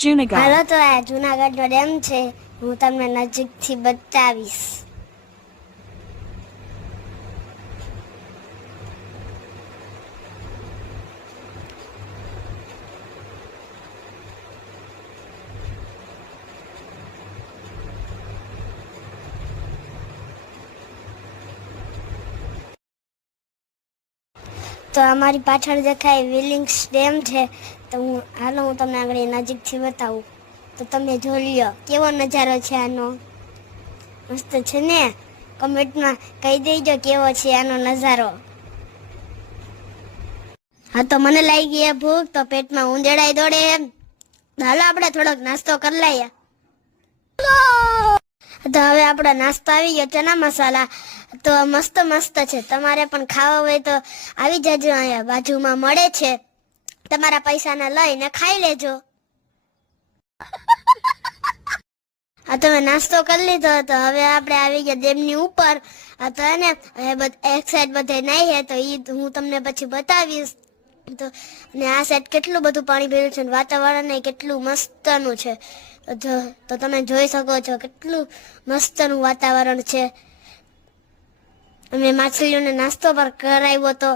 Junagadh. હાલો તો આ જુનાગઢનો dam છે, હું તમને નજીકથી બતાવીશ. તો અમારી પાછળ દેખાય વિલિંગ્સ ડેમ છે, તો હું તમને આગળ નજીકથી બતાવું. તો તમે જોઈ લ્યો કેવો નજારો છે આનો. મસ્ત છે ને? કમેન્ટમાં કહી દેજો કેવો છે આનો નજારો. હા, તો મને લાગી ગઈ ભૂખ, તો પેટમાં ઉંદરડાઈ દોડે એમ. હાલો આપણે થોડોક નાસ્તો કરી લઈએ. તો હવે આપણો નાસ્તો આવી ગયો, ચના મસાલા. તો મસ્ત મસ્ત છે, તમારે પણ ખાવા હોય તો આવી જજો, અહીંયા બાજુમાં મળે છે. તમારા પૈસાના લઈને ખાઈ લેજો. આ તમે નાસ્તો કરી લીધો, તો હવે આપણે આવી ગયા ડેમની ઉપર. આ તો ને એક સાઈડ બધે નહીં હે, તો એ હું તમને પછી બતાવીશ. તો ને આ સાઈડ કેટલું બધું પાણી ભર્યું છે, વાતાવરણ કેટલું મસ્તનું છે. તો તમે જોઈ શકો છો કેટલું મસ્તનું વાતાવરણ છે. અમે માછલીઓને નાસ્તો પર કરાવ્યો હતો.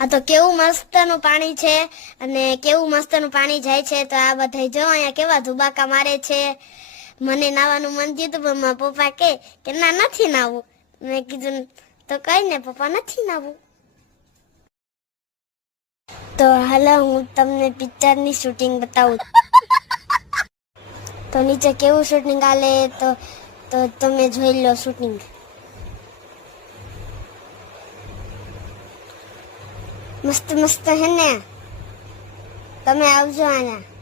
આ તો કેવું મસ્તનું પાણી છે, અને કેવું મસ્તનું પાણી જાય છે. તો આ બધા જો અહીંયા કેવા ધુબાકા મારે છે. મને નાવાનું મન થયું હતું, પણ મારા પપ્પા કે ના, નથી નાવું. મેં કીધું તો કઈ ને પપ્પા, નથી નાવું. તો હાલો હું તમને પિક્ચરની શૂટિંગ બતાવું. તો નીચે કેવું શૂટિંગ આલે, તો તમે જોઈ લો શૂટિંગ. મસ્ત મસ્ત હે ને? તમે આવજો અહીંયા.